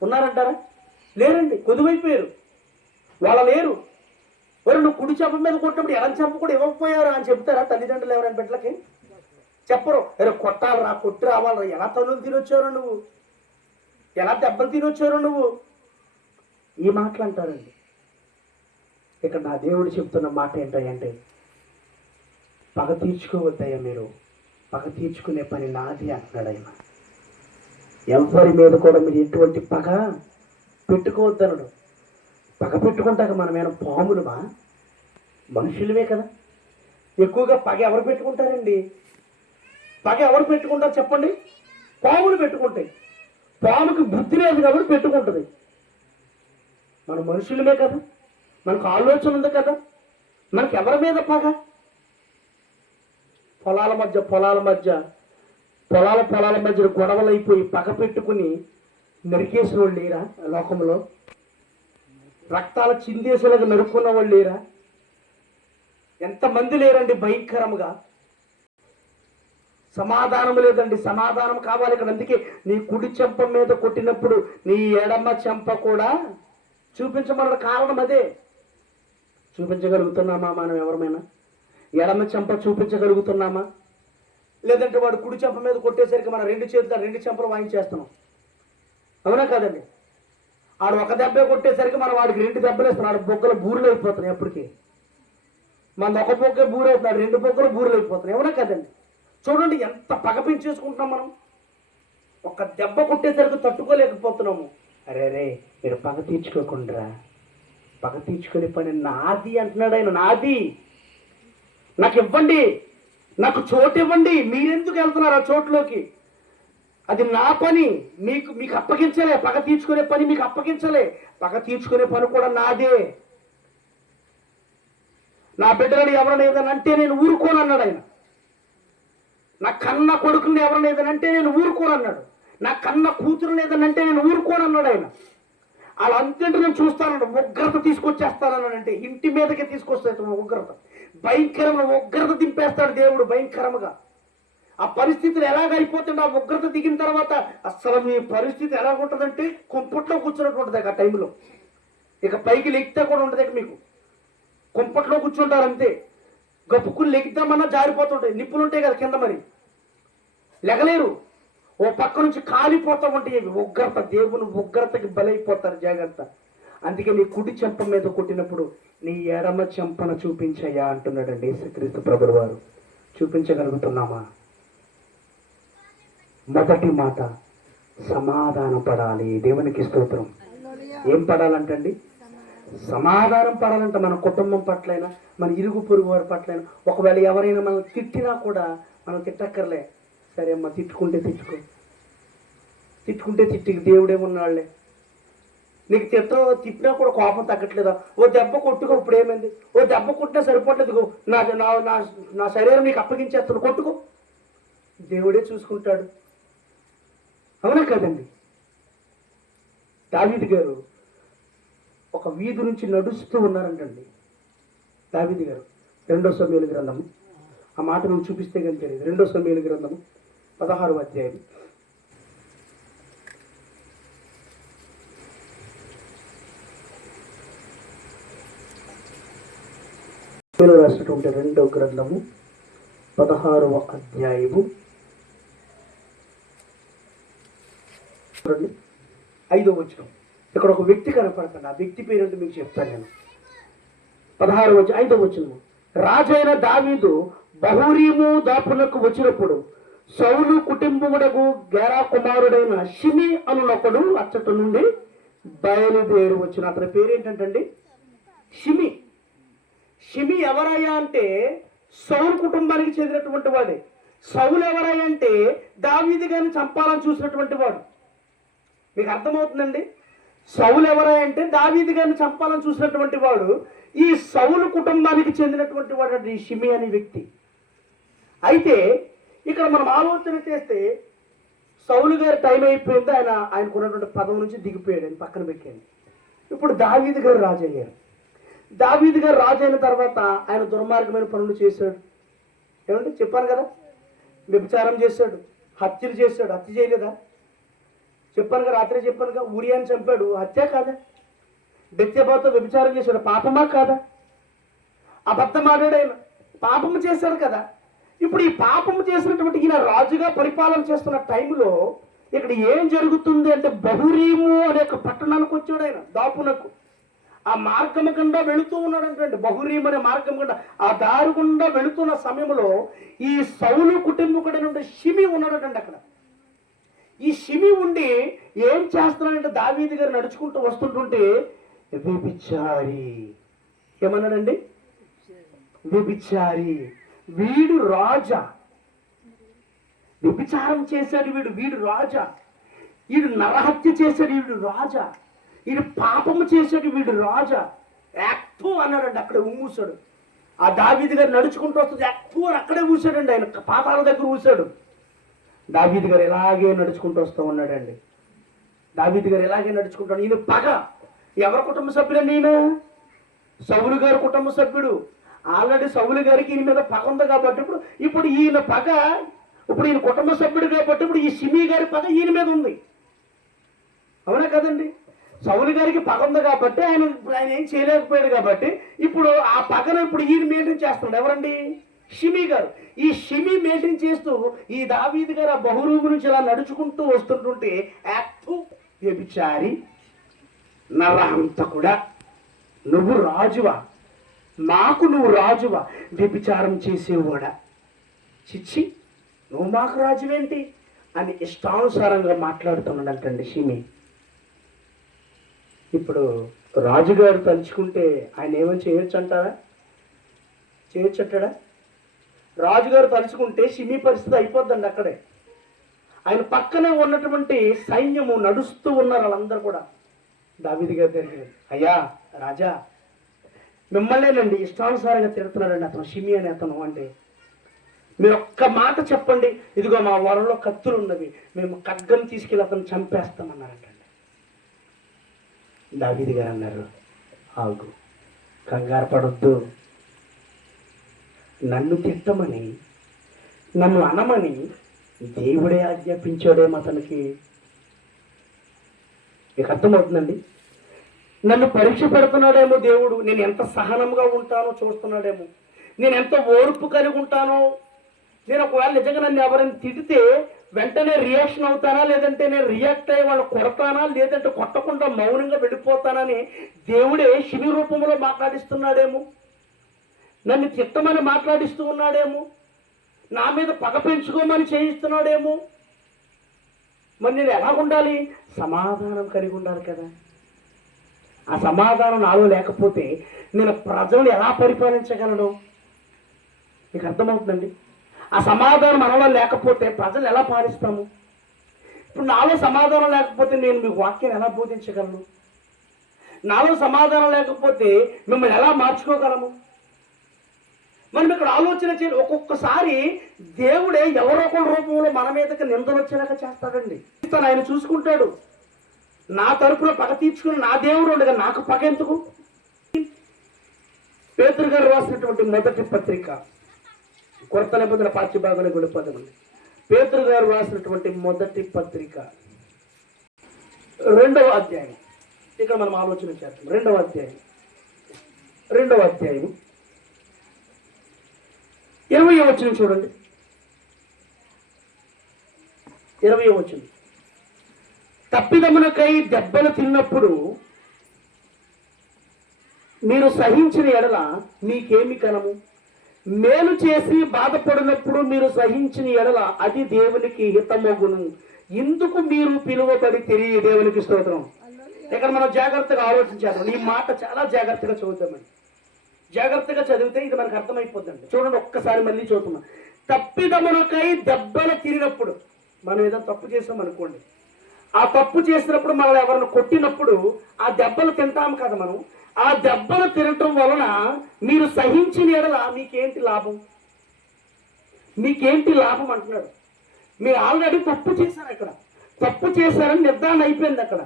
ఉన్నారంటారా? లేరండి, కొదువైపోయారు, వాళ్ళ లేరు. నువ్వు కుడి చెంప మీద కొట్టినప్పుడు ఎడం చెంప కూడా ఇవ్వకపోయారా అని చెప్తారా తల్లిదండ్రులు ఎవరైనా బిడ్డలకి? చెప్పరు. కొట్టాలరా, కొట్టి రావాలరా. ఎలా తల్లులు తినొచ్చారో నువ్వు, ఎలా దెబ్బలు తినొచ్చారో నువ్వు, ఈ మాటలు అంటారండి. ఇక్కడ నా దేవుడు చెప్తున్న మాట ఏంటంటే, పగ తీర్చుకోవద్దయ్యా మీరు, పగ తీర్చుకునే పని నాది అంటున్నాడు ఆయన. ఎవరి మీద కూడా మీరు ఎటువంటి పగ పెట్టుకోవద్దనడు. పగ పెట్టుకుంటాక మనమేమైనా పాములమా? మనుషులమే కదా. ఎక్కువగా పగ ఎవరు పెట్టుకుంటారండి? పగ ఎవరు పెట్టుకుంటారు చెప్పండి? పాములు పెట్టుకుంటాయి. పాముకి బుద్ధి లేదు కాబట్టి పెట్టుకుంటుంది. మన మనుషులమే కదా, మనకు ఆలోచన ఉంది కదా, మనకి ఎవరి మీద పగ? పొలాల మధ్య గొడవలు అయిపోయి పగ పెట్టుకుని నరికేసిన వాళ్ళు లేరా లోకంలో? రక్తాల చిందేసేలాగా నరుక్కున్న వాళ్ళు లేరా? ఎంతమంది లేరండి? భయంకరముగా సమాధానం లేదండి. సమాధానం కావాలి ఇక్కడ. అందుకే నీ కుడి చెంప మీద కొట్టినప్పుడు నీ ఎడమ చెంప కూడా చూపించమన్న కారణం అదే. చూపించగలుగుతున్నామా మనం ఎవరమైనా? ఎడమ చెంప చూపించగలుగుతున్నామా? లేదంటే వాడు కుడి చెంప మీద కొట్టేసరికి మన రెండు చేతులు రెండు చెంపలు వాయించేస్తున్నాం. అవునా కాదండి? ఆడు ఒక దెబ్బే కొట్టేసరికి మనం వాడికి రెండు దెబ్బలు వేస్తున్నాడు. బొగ్గలు బూరులు అయిపోతున్నాయి. ఎప్పటికీ మన ఒక బొగ్గ బూరు అవుతున్నాడు, రెండు బొగ్గలు బూరులు అయిపోతున్నాయి. ఎవరా కదండి? చూడండి ఎంత పగ పెంచేసుకుంటున్నాం మనం. ఒక దెబ్బ కొట్టేసరికి తట్టుకోలేకపోతున్నాము. అరే రే, మీరు పగ తీర్చుకోకుండా, పగ తీర్చుకునే పని నాది అంటున్నాడు ఆయన. నాది, నాకు ఇవ్వండి, నాకు చోటు ఇవ్వండి. మీరెందుకు వెళ్తున్నారు ఆ చోట్లోకి? అది నా పని, మీకు అప్పగించలే. పగ తీర్చుకునే పని మీకు అప్పగించలే. పగ తీర్చుకునే పని కూడా నాదే. నా బిడ్డలని ఎవరైనా ఏదైనా అంటే నేను ఊరుకోను అన్నాడు ఆయన. నా కన్న కొడుకుని ఎవరైనా ఏదైనా అంటే నేను ఊరుకోను అన్నాడు. నా కన్న కూతురుని ఏదైనా అంటే నేను ఊరుకోను అన్నాడు ఆయన. అలా అంతే నేను చూస్తానండి, ఉగ్రత తీసుకొచ్చేస్తానన్నాడంటే ఇంటి మీదకే తీసుకొస్తాడు. ఉగ్రత, భయంకరమైన ఉగ్రత దింపేస్తాడు దేవుడు భయంకరంగా. ఆ పరిస్థితులు ఎలాగైపోతుంది? ఆ ఉగ్రత దిగిన తర్వాత అసలు మీ పరిస్థితి ఎలా ఉంటుందంటే కుంపట్లో కూర్చున్నట్టు ఉంటుంది ఆ టైంలో. ఇక పైకి లెక్కితే కూడా ఉంటుంది. మీకు కుంపట్లో కూర్చుంటారు అంతే. గప్పుకుని లెగిద్దామన్నా జారిపోతుంటాయి. నిప్పులు ఉంటాయి కదా కింద, మరి లెగలేరు. ఓ పక్క నుంచి కాలిపోతూ ఉంటాయి. ఉగ్రత, దేవుని ఉగ్రతకి బలైపోతారు. జాగ్రత్త. అందుకే నీ కుడి చెంప మీద కొట్టినప్పుడు నీ ఎడమ చెంపన చూపించయ్యా అంటున్నాడండి యేసుక్రీస్తు ప్రభువు వారు. చూపించగలుగుతున్నామా? మొదటి మాట, సమాధానం పడాలి. దేవునికి స్తోత్రం. ఏం పడాలంటండి? సమాధానం పడాలంట. మన కుటుంబం పట్లైనా, మన ఇరుగు పొరుగు వారి పట్లైనా. ఒకవేళ ఎవరైనా మనం తిట్టినా కూడా మనం తిట్టక్కర్లే. సరే అమ్మా, తిట్టుకుంటే తిట్టుకు దేవుడేమున్నాళ్లే. నీకు తిట్టినా కూడా కోపం తగ్గట్లేదా? ఓ దెబ్బ కొట్టుకో. ఇప్పుడు ఏమైంది? ఓ దెబ్బ కొట్టినా సరిపోవట్లేదు. నా శరీరం నీకు అప్పగించేస్తాను, కొట్టుకో. దేవుడే చూసుకుంటాడు. అవునా కదండి? దావీదు గారు ఒక వీధి నుంచి నడుస్తూ ఉన్నారంటండి. దావీదు గారు 2వ సమూయేలు గ్రంథము, ఆ మాట నువ్వు చూపిస్తే కానీ తెలియదు. 2వ సమూయేలు గ్రంథము 16వ అధ్యాయం. రాసినటువంటి 2వ గ్రంథము 16వ అధ్యాయము 5వ వచనం. ఇక్కడ ఒక వ్యక్తి కనపడతాడు. ఆ వ్యక్తి పేరేంటో మీకు చెప్తాను నేను. 5వ వచనము. రాజైన దావీదు బహూరీము దాపునకు వచ్చినప్పుడు సౌలు కుటుంబముడకు గెరా కుమారుడైన షిమి అనునొకడు అచ్చట నుండి బయలుదేరి వచ్చిన. అతని పేరేంటంటండి? షిమి. షిమి ఎవరయ్యా అంటే సౌలు కుటుంబానికి చెందినటువంటి వాడే. సౌలు ఎవరయ్యా అంటే దావీదు గారిని చంపాలని చూసినటువంటి వాడు. మీకు అర్థమవుతుందండి? సౌలు ఎవరయ్యా అంటే దావీదు గారిని చంపాలని చూసినటువంటి వాడు. ఈ సౌలు కుటుంబానికి చెందినటువంటి వాడు ఈ షిమి అనే వ్యక్తి. అయితే ఇక్కడ మనం ఆలోచన చేస్తే సౌలు గారి టైం అయిపోయింది. ఆయనకున్నటువంటి పదవి నుంచి దిగిపోయాడు, ఆయన పక్కన పెట్టాడు. ఇప్పుడు దావీదు గారు రాజు అయ్యారు. దావీదు గారు రాజు అయిన తర్వాత ఆయన దుర్మార్గమైన పనులు చేశాడు. ఏమంటే చెప్పాను కదా, వ్యభిచారం చేశాడు, హత్యలు చేశాడు. హత్య చేయలేదా? చెప్పాను కదా, రాత్రి చెప్పానుగా. ఊరియాని చంపాడు, హత్య కాదా? బెత్షెబాతో వ్యభిచారం చేశాడు, పాపమా కాదా? అబద్ధం ఆడాడు, ఆయన పాపము చేశాడు కదా. ఇప్పుడు ఈ పాపము చేసినటువంటి ఈయన రాజుగా పరిపాలన చేస్తున్న టైంలో ఇక్కడ ఏం జరుగుతుంది అంటే బహూరీము అనే ఒక పట్టణానికి వచ్చాడు ఆయన, దాపునకు. ఆ మార్గం గుండా వెళుతూ ఉన్నాడంటే, బహూరీము అనే మార్గం గుండా, ఆ దారి గుండా వెళుతున్న సమయంలో ఈ సౌలు కుటుంబకుడైన షిమి ఉన్నాడటండి అక్కడ. ఈ షిమి ఉండి ఏం చేస్తున్నాడంటే దావీదు గారు నడుచుకుంటూ వస్తుంటుంటే వ్యభిచారి. ఏమన్నాడండి? వ్యభిచారి. వీడు రాజా, వ్యభిచారం చేశాడు వీడు రాజా. వీడు నరహత్య చేశాడు వీడు రాజా. వీడు పాపము చేసేటి వీడు రాజా యాక్టు అన్నాడండి. అక్కడ ఊసాడు. ఆ దావీదు గారు నడుచుకుంటూ వస్తుంది, యాక్టు అని అక్కడే ఊసాడండి. ఆయన పాతాల దగ్గర ఊసాడు. దావీదు గారు ఇలాగే నడుచుకుంటూ వస్తూ ఉన్నాడండి. దావీదు గారు ఇలాగే నడుచుకుంటాడు. ఈయన పగ ఎవరి కుటుంబ సభ్యులండి? ఈయన సౌలు గారు కుటుంబ సభ్యుడు. ఆల్రెడీ సౌలు గారికి ఈయన మీద పగ ఉంది కాబట్టి ఇప్పుడు ఈయన పగ, ఇప్పుడు ఈయన కుటుంబ సభ్యుడు కాబట్టి ఇప్పుడు ఈ షిమీ గారి పగ ఈయన మీద ఉంది. అవునా కదండి? సౌలు గారికి పగ ఉంది కాబట్టి ఆయన ఏం చేయలేకపోయాడు కాబట్టి ఇప్పుడు ఆ పగను ఇప్పుడు ఈయన మెయింటైన్ చేస్తున్నాడు. ఎవరండి? షిమీ గారు. ఈ షిమీ మెయింటైన్ చేస్తూ ఈ దావీదు గారు ఆ బహురూము నుంచి ఇలా నడుచుకుంటూ వస్తుంటుంటే యాక్టు వ్యభిచారి, నరహంతకుడా, నువ్వు రాజువా, మాకు నువ్వు రాజువా, వ్యభిచారం చేసేవాడా, చిచ్చి నువ్వు మాకు రాజువేంటి అని ఇష్టానుసారంగా మాట్లాడుతున్నాడంటండి షిమీ. ఇప్పుడు రాజుగారు తలుచుకుంటే ఆయన ఏమని చేయొచ్చు అంటారా? చేయొచ్చు అంటాడా? రాజుగారు తలుచుకుంటే షిమీ పరిస్థితి అయిపోద్దండి అక్కడే. ఆయన పక్కనే ఉన్నటువంటి సైన్యము నడుస్తూ ఉన్నారు వాళ్ళందరూ కూడా. దావీదు గారి దగ్గర, అయ్యా రాజా, మిమ్మల్నేనండి ఇష్టానుసారంగా తిడుతున్నాడండి అతను, షిమీ అని అతను. అంటే మీరు ఒక్క మాట చెప్పండి, ఇదిగో మా వరలో కత్తులు ఉన్నవి, మేము ఖడ్గం తీసుకెళ్ళి అతను చంపేస్తామన్నారంటండి. దావీదు గారు అన్నారు, ఆగు, కంగారు పడొద్దు, నన్ను తిట్టమని నన్ను అనమని దేవుడే ఆజ్ఞాపించాడేమో అతనికి. మీకు అర్థమవుతుందండి? నన్ను పరీక్ష పెడుతున్నాడేమో దేవుడు, నేను ఎంత సహనంగా ఉంటానో చూస్తున్నాడేమో, నేను ఎంత ఓర్పు కలిగి ఉంటానో. నేను ఒకవేళ నిజంగా నన్ను ఎవరైనా తిడితే వెంటనే రియాక్షన్ అవుతానా, లేదంటే నేను రియాక్ట్ అయ్యి వాళ్ళు కొడతానా, లేదంటే కొట్టకుండా మౌనంగా వెళ్ళిపోతానని దేవుడే షిమీ రూపంలో మాట్లాడిస్తున్నాడేమో, నన్ను తిట్టమని మాట్లాడిస్తూ ఉన్నాడేమో, నా మీద పగ పెంచుకోమని చేయిస్తున్నాడేమో. మరి నేను ఎలా ఉండాలి? సమాధానం కలిగి ఉండాలి కదా. ఆ సమాధానం నాలో లేకపోతే నేను ప్రజలను ఎలా పరిపాలించగలను? మీకు అర్థమవుతుందండి? ఆ సమాధానం మనలో లేకపోతే ప్రజలు ఎలా పాలిస్తాము? ఇప్పుడు నాలో సమాధానం లేకపోతే నేను మీకు వాక్యం ఎలా బోధించగలను? నాలో సమాధానం లేకపోతే మిమ్మల్ని ఎలా మార్చుకోగలము? మనం ఇక్కడ ఆలోచన చేయాలి. ఒక్కొక్కసారి దేవుడే ఎవరో ఒకరి రూపంలో మన మీదకి నిందలు వచ్చేలాగా చేస్తాడండి. ఆయన చూసుకుంటాడు. నా తరపున పగ తీర్చుకుని నా దేవుడు ఉండగా నాకు పగ ఎందుకు? పేతురు గారు రాసినటువంటి మొదటి పత్రిక, కొత్త నిబంధన పాఠ్య భాగంలో వెళ్ళిపోదామండి. పేతురు గారు రాసినటువంటి మొదటి పత్రిక 2వ అధ్యాయం, ఇక్కడ మనం ఆలోచన చేస్తాం. 2వ అధ్యాయం 20వ వచనం చూడండి. 20వ వచనం, తప్పిదమునకై దెబ్బలు తిన్నప్పుడు మీరు సహించిన ఎడల మీకేమి కనము? మేలు చేసి బాధపడినప్పుడు మీరు సహించిన ఎడల అది దేవునికి హితమగును. ఇందుకు మీరు పిలువబడి తిరిగి దేవునికి స్తోత్రం. ఇక్కడ మనం జాగ్రత్తగా ఆలోచించాలి. ఈ మాట చాలా జాగ్రత్తగా చదువుతామండి. జాగ్రత్తగా చదివితే ఇది మనకు అర్థమైపోద్దండి. చూడండి, ఒక్కసారి మళ్ళీ చదువుతున్నాం. తప్పిదమునకై దెబ్బలు తిరిగినప్పుడు, మనం ఏదో తప్పు చేసాం అనుకోండి, ఆ తప్పు చేసినప్పుడు మనం ఎవరిని కొట్టినప్పుడు ఆ దెబ్బలు తింటాం కదా మనం. ఆ దెబ్బలు తినటం వలన మీరు సహించిన ఎడల మీకేంటి లాభం? మీకేంటి లాభం అంటున్నాడు. మీరు ఆల్రెడీ తప్పు చేశారు. అక్కడ తప్పు చేశారని నిర్ధారణ అయిపోయింది. అక్కడ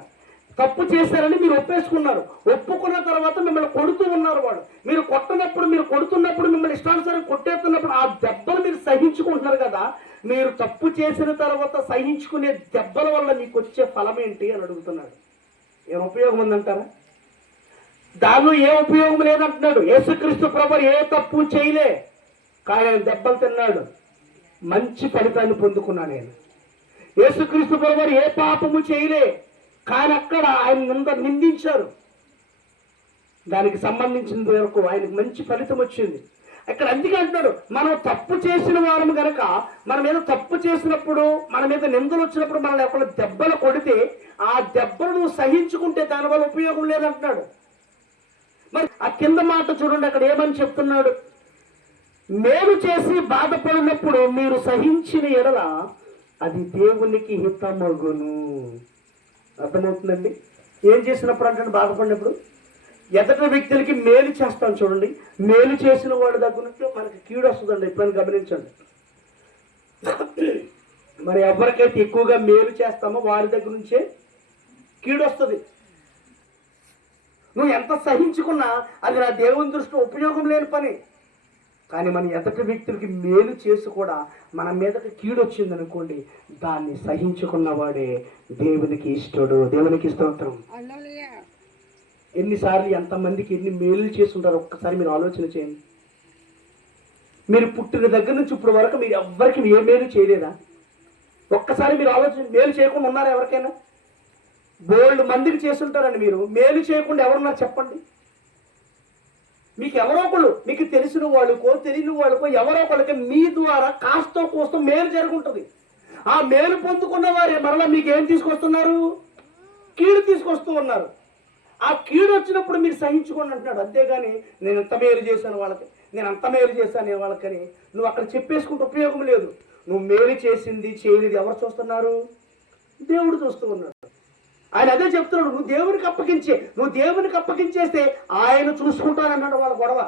తప్పు చేశారని మీరు ఒప్పేసుకున్నారు. ఒప్పుకున్న తర్వాత మిమ్మల్ని కొడుతూ ఉన్నారు వాళ్ళు. మీరు కొట్టనప్పుడు, మీరు కొడుతున్నప్పుడు, మిమ్మల్ని ఇష్టానుసారం కొట్టేస్తున్నప్పుడు ఆ దెబ్బలు మీరు సహించుకుంటున్నారు కదా. మీరు తప్పు చేసిన తర్వాత సహించుకునే దెబ్బల వల్ల మీకు వచ్చే ఫలం ఏంటి అని అడుగుతున్నాడు. ఏం ఉపయోగం ఉందంటారా? దానిలో ఏ ఉపయోగం లేదంటున్నాడు. యేసుక్రీస్తు ప్రభువు ఏ తప్పు చేయలే, కానీ ఆయన దెబ్బలు తిన్నాడు, మంచి ఫలితాన్ని పొందుకున్నాను నేను. యేసుక్రీస్తు ప్రభువు ఏ పాపము చేయలే, కానీ అక్కడ ఆయన నిందించారు. దానికి సంబంధించిన వరకు ఆయనకు మంచి ఫలితం వచ్చింది. ఇక్కడ అందుకే అంటున్నాడు, మనం తప్పు చేసిన వారము కనుక మన మీద తప్పు చేసినప్పుడు, మన మీద నిందలు వచ్చినప్పుడు మనల్ని ఎక్కడ దెబ్బలు కొడితే ఆ దెబ్బలు సహించుకుంటే దానివల్ల ఉపయోగం లేదంటున్నాడు. మరి ఆ కింద మాట చూడండి, అక్కడ ఏమని చెప్తున్నాడు? మేలు చేసి బాధపడినప్పుడు మీరు సహించిన ఎడల అది దేవునికి హితమగును. అర్థమవుతుందండి? ఏం చేసినప్పుడు అంటే బాధపడినప్పుడు ఎదటి వ్యక్తులకి మేలు చేస్తాను చూడండి, మేలు చేసిన వాడి దగ్గర నుంచి మనకి కీడు వస్తుందండి. ఎప్పుడైనా గమనించండి. మరి ఎవరికైతే ఎక్కువగా మేలు చేస్తామో వారి దగ్గర నుంచే కీడు వస్తుంది. నువ్వు ఎంత సహించుకున్నా అది నా దేవుని దృష్టిలో ఉపయోగం లేని పని. కానీ మన ఎదటి వ్యక్తులకి మేలు చేసి కూడా మన మీదకి కీడు వచ్చింది అనుకోండి, దాన్ని సహించుకున్నవాడే దేవునికి ఇష్టడు. దేవునికి స్తోత్రం. ఎన్నిసార్లు ఎంతమందికి ఎన్ని మేలు చేసి ఉంటారో ఒక్కసారి మీరు ఆలోచన చేయండి. మీరు పుట్టిన దగ్గర నుంచి ఇప్పుడు వరకు మీరు ఎవ్వరికి ఏ మేలు చేయలేదా? ఒక్కసారి మీరు ఆలోచన, మేలు చేయకుండా ఉన్నారా ఎవరికైనా? బోల్డ్ మందికి చేస్తుంటారండి. మీరు మేలు చేయకుండా ఎవరున్నారు చెప్పండి? మీకు ఎవరో ఒకళ్ళు, మీకు తెలిసిన వాళ్ళకో తెలియని వాళ్ళకో ఎవరో ఒకళ్ళకి మీ ద్వారా కాస్తో కోస్తో మేలు జరుగుంటుంది. ఆ మేలు పొందుకున్న వారే మరలా మీకు ఏం తీసుకొస్తున్నారు? కీడు తీసుకొస్తూ ఉన్నారు. ఆ కీడు వచ్చినప్పుడు మీరు సహించుకోండి అంటున్నాడు. అంతేగాని నేను ఎంత మేలు చేశాను వాళ్ళకి, నేను అంత మేలు చేశాను వాళ్ళకని నువ్వు అక్కడ చెప్పేసుకుంటే ఉపయోగం లేదు. నువ్వు మేలు చేసింది చేయలేదు ఎవరు చూస్తున్నారు? దేవుడు చూస్తూ ఉన్నాడు. ఆయన అదే చెప్తున్నాడు, నువ్వు దేవునికి అప్పగించేస్తే ఆయన చూసుకుంటానన్నాడు. వాళ్ళ గొడవ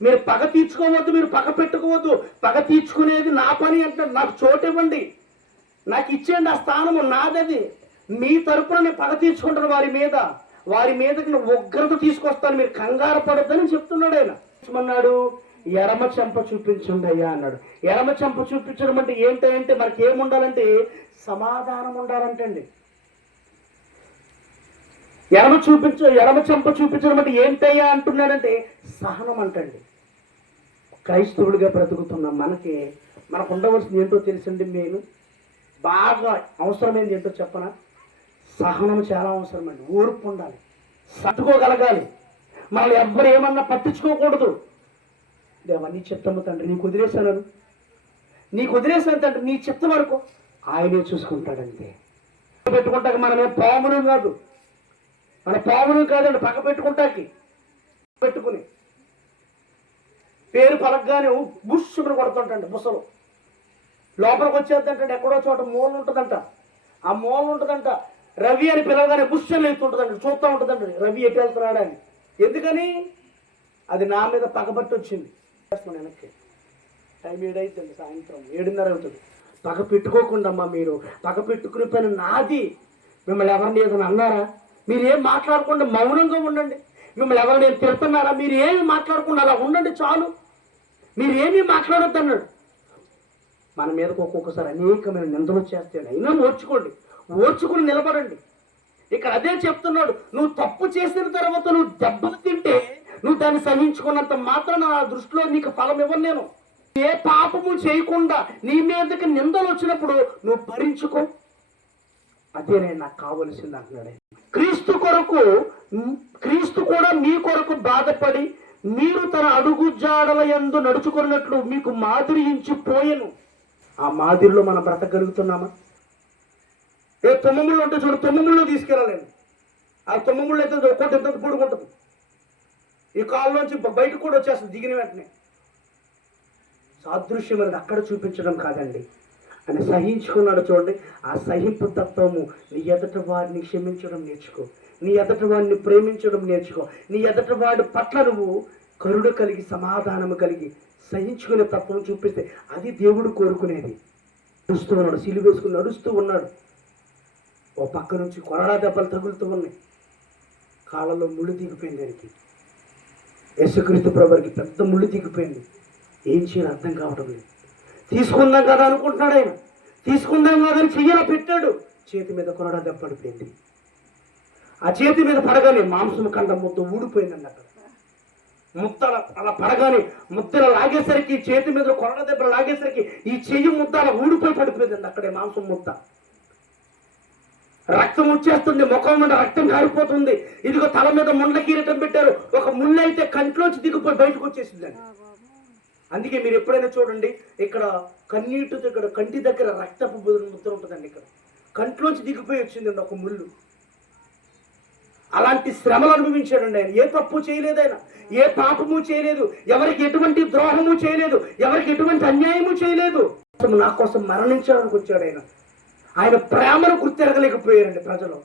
మీరు పగ తీర్చుకోవద్దు, మీరు పగ పెట్టుకోవద్దు. పగ తీర్చుకునేది నా పని అంటాడు. నాకు చోటు ఇవ్వండి, నాకు ఇచ్చేయండి, ఆ స్థానము నాదది. మీ తరపున నేను పగ తీర్చుకుంటాను వారి మీదకి ఉగ్రత తీసుకొస్తాను, మీరు కంగారు పడొద్దని చెప్తున్నాడు. ఆయన అన్నాడు, ఎడమ చెంప చూపించండి అయ్యా అన్నాడు. ఎడమ చెంప చూపించడం అంటే ఏంటంటే మనకి ఏముండాలంటే సమాధానం ఉండాలంటండి. ఎడమ చెంప చూపించడం అంటే ఏంటయ్యా అంటున్నాడంటే సహనం అంటండి. క్రైస్తవుడిగా బ్రతుకుతున్న మనకు ఉండవలసింది ఏంటో తెలుసండి. నేను బాగా అవసరమైనది ఏంటో చెప్పనా? సహనం చాలా అవసరమండి. ఓర్పు ఉండాలి, సర్దుకోగలగాలి, మనల్ని ఎవ్వరు ఏమన్నా పట్టించుకోకూడదు. దేవా నీ చిత్తము తండ్రి, నీకు వదిలేసాను తండ్రి, నీ చిత్తం వరకు ఆయనే చూసుకుంటాడంతే. పెట్టుకుంటాక మనమే పామును కాదు, మన పామును కాదండి. పక్క పెట్టుకుంటాకి పెట్టుకుని పేరు పలకగానే బుష్షుని కొడుతుంటండి. బుసలు లోపలికి వచ్చేద్దంటే ఎక్కడో చోట మూల ఉంటుందంట. ఆ మూల ఉంటుందంట. రవి అని పిలవగానే బుష్షలు ఎత్తుంటుందండి. చూస్తూ ఉంటుందండి రవి ఎటు వెళ్తున్నాడని. ఎందుకని? అది నా మీద పగబట్టి వచ్చింది. వెనక్కి టైం 7 అవుతుంది, సాయంత్రం 7:30 అవుతుంది. పగ పెట్టుకోకుండా అమ్మా, మీరు పగ పెట్టుకునే పని నాది. మిమ్మల్ని ఎవరిని ఏదైనా అన్నారా? మీరు ఏం మాట్లాడకుండా మౌనంగా ఉండండి. మిమ్మల్ని ఎవరిని ఏం తిడుతున్నారా? మీరు ఏమి మాట్లాడకుండా అలా ఉండండి చాలు. మీరు ఏమీ మాట్లాడొద్దు అన్నాడు. మన మీదకు ఒక్కొక్కసారి అనేకమైన నిందలు చేస్తాడు. అయినా ఓర్చుకుని నిలబడండి. ఇక్కడ అదే చెప్తున్నాడు, నువ్వు తప్పు చేసిన తర్వాత నువ్వు దెబ్బలు తింటే నువ్వు దాన్ని సహించుకున్నంత మాత్రం నా దృష్టిలో నీకు ఫలం ఇవ్వను నేను. ఏ పాపము చేయకుండా నీ మీదకి నిందలు వచ్చినప్పుడు నువ్వు భరించుకో, అదే నేను నాకు కావలసింది అంటున్నాడు. క్రీస్తు కూడా మీ కొరకు బాధపడి మీరు తన అడుగు జాడల యందు నడుచుకున్నట్లు మీకు మాదిరియించిపోయెను. ఆ మాదిరిలో మనం బ్రతకగలుగుతున్నామా? తొమ్మముళ్ళు ఉంటే చూడు, తొమ్మముళ్ళు తీసుకెళ్ళాలండి. ఆ తొమ్మముళ్ళు అయితే ఒక్కోటి ఎంత పొడుగుంటుంది. ఈ కాళ్ళలోంచి బయటకు కూడా వచ్చేస్తుంది దిగిన వెంటనే. సాదృశ్యం అనేది అక్కడ చూపించడం కాదండి, అని సహించుకున్నాడు చూడండి. ఆ సహింపు తత్వము నీ ఎదట వారిని క్షమించడం నేర్చుకో, నీ ఎదట వాడిని ప్రేమించడం నేర్చుకో, నీ ఎదట వాడి పట్ల నువ్వు కరుణ కలిగి సమాధానము కలిగి సహించుకునే తత్వం చూపిస్తే అది దేవుడు కోరుకునేది. నడుస్తూ ఉన్నాడు, సిలువ వేసుకుని నడుస్తూ ఉన్నాడు. ఓ పక్క నుంచి కొరడా దెబ్బలు తగులుతూ ఉన్నాయి, కాళ్ళలో ముళ్ళు దిగిపోయింది. దానికి యేసుక్రీస్తు ప్రభువుకి పెద్ద ముళ్ళు దిగిపోయింది. ఏం చేయాలి అర్థం కావడం లేదు. తీసుకుందాం కదా అనుకుంటున్నాడు ఆయన, తీసుకుందాం కాదని చెయ్యాల పెట్టాడు. చేతి మీద కొరడా దెబ్బ పడిపోయింది. ఆ చేతి మీద పడగానే మాంసం ఖండం ముద్ద ఊడిపోయిందండి. అక్కడ ముద్దల అలా పడగానే ముద్దలు లాగేసరికి, చేతి మీద కొరడా దెబ్బలు లాగేసరికి ఈ చెయ్యి ముద్ద అలా ఊడిపోయి పడిపోయిందండి. అక్కడే మాంసం ముద్ద, రక్తం వచ్చేస్తుంది, ముఖం మీద రక్తం కారిపోతుంది. ఇదిగో తల మీద ముండ్ల కిరీటం పెట్టారు. ఒక ముళ్ళు అయితే కంట్లోంచి దిగిపోయి బయటకు వచ్చేసిందండి. అందుకే మీరు ఎప్పుడైనా చూడండి, ఇక్కడ కన్నీటి దగ్గర, కంటి దగ్గర రక్తపు ముద్ర ఉంటుందండి. ఇక్కడ కంట్లోంచి దిగిపోయి వచ్చిందండి ఒక ముళ్ళు. అలాంటి శ్రమలు అనుభవించాడండి ఆయన. ఏ తప్పు చేయలేదు ఆయన, ఏ పాపము చేయలేదు, ఎవరికి ఎటువంటి ద్రోహము చేయలేదు, ఎవరికి ఎటువంటి అన్యాయము చేయలేదు. నా కోసం మరణించడానికి వచ్చాడు ఆయన. ఆయన ప్రేమను గుర్తిరగలేకపోయారండి ప్రజలు.